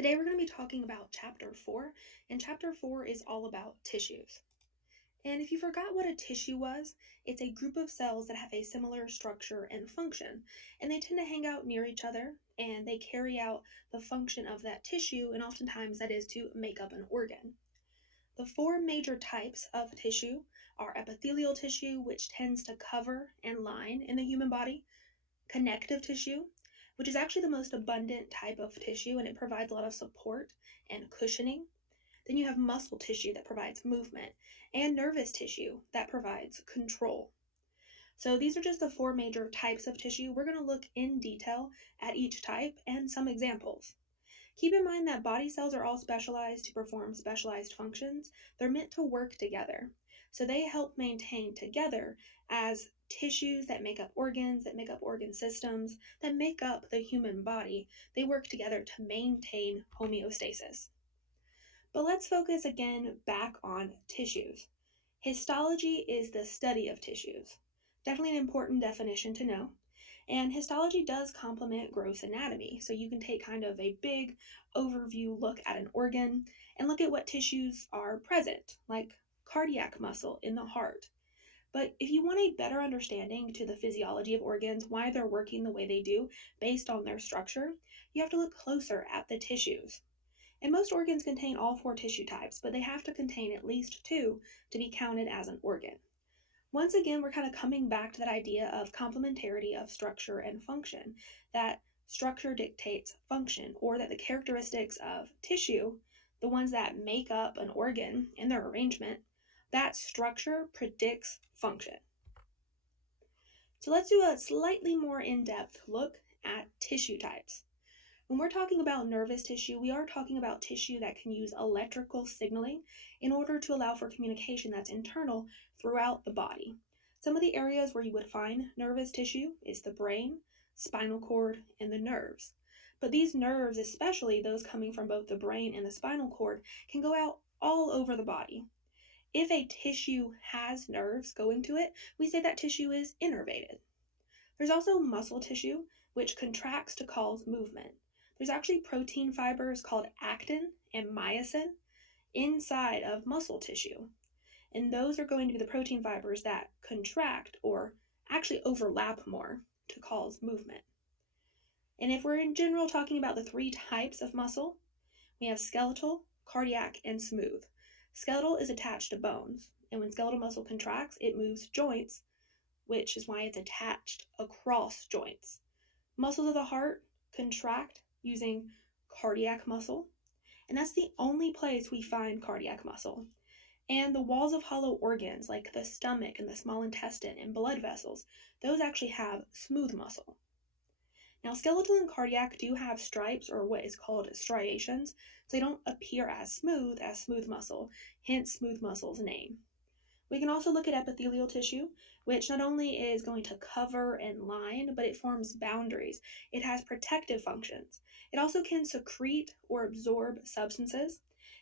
Today we're going to be talking about Chapter 4, and Chapter 4 is all about tissues. And if you forgot what a tissue was, it's a group of cells that have a similar structure and function, and they tend to hang out near each other, and they carry out the function of that tissue, and oftentimes that is to make up an organ. The four major types of tissue are epithelial tissue, which tends to cover and line in the human body, connective tissue, which is actually the most abundant type of tissue and it provides a lot of support and cushioning. Then you have muscle tissue that provides movement, and nervous tissue that provides control. So these are just the four major types of tissue. We're going to look in detail at each type and some examples. Keep in mind that body cells are all specialized to perform specialized functions. They're meant to work together. So they help maintain together as tissues that make up organs, that make up organ systems, that make up the human body. They work together to maintain homeostasis. But let's focus again back on tissues. Histology is the study of tissues. Definitely an important definition to know. And histology does complement gross anatomy. So you can take kind of a big overview look at an organ and look at what tissues are present, like cardiac muscle in the heart. But if you want a better understanding to the physiology of organs, why they're working the way they do based on their structure, you have to look closer at the tissues. And most organs contain all four tissue types, but they have to contain at least two to be counted as an organ. Once again, we're kind of coming back to that idea of complementarity of structure and function, that structure dictates function, or that the characteristics of tissue, the ones that make up an organ in their arrangement, that structure predicts function. So let's do a slightly more in-depth look at tissue types. When we're talking about nervous tissue, we are talking about tissue that can use electrical signaling in order to allow for communication that's internal throughout the body. Some of the areas where you would find nervous tissue is the brain, spinal cord, and the nerves. But these nerves, especially those coming from both the brain and the spinal cord, can go out all over the body. If a tissue has nerves going to it, we say that tissue is innervated. There's also muscle tissue, which contracts to cause movement. There's actually protein fibers called actin and myosin inside of muscle tissue. And those are going to be the protein fibers that contract or actually overlap more to cause movement. And if we're in general talking about the three types of muscle, we have skeletal, cardiac, and smooth. Skeletal is attached to bones, and when skeletal muscle contracts, it moves joints, which is why it's attached across joints. Muscles of the heart contract using cardiac muscle, and that's the only place we find cardiac muscle. And the walls of hollow organs like the stomach and the small intestine and blood vessels, those actually have smooth muscle. Now, skeletal and cardiac do have stripes or what is called striations, so they don't appear as smooth muscle, hence smooth muscle's name. We can also look at epithelial tissue, which not only is going to cover and line, but it forms boundaries. It has protective functions. It also can secrete or absorb substances,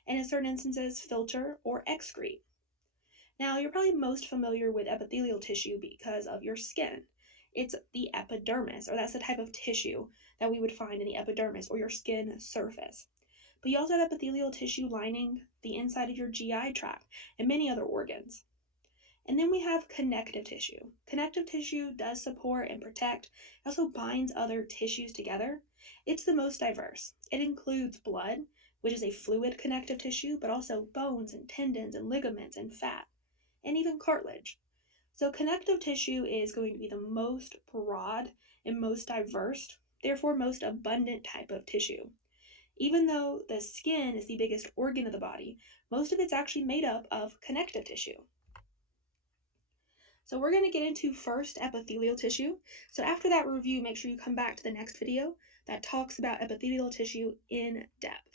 and in certain instances, filter or excrete. Now, you're probably most familiar with epithelial tissue because of your skin. It's the epidermis, or that's the type of tissue that we would find in the epidermis or your skin surface. But you also have epithelial tissue lining the inside of your GI tract and many other organs. And then we have connective tissue. Connective tissue does support and protect. It also binds other tissues together. It's the most diverse. It includes blood, which is a fluid connective tissue, but also bones and tendons and ligaments and fat, and even cartilage. So connective tissue is going to be the most broad and most diverse, therefore most abundant type of tissue. Even though the skin is the biggest organ of the body, most of it's actually made up of connective tissue. So we're going to get into first epithelial tissue. So after that review, make sure you come back to the next video that talks about epithelial tissue in depth.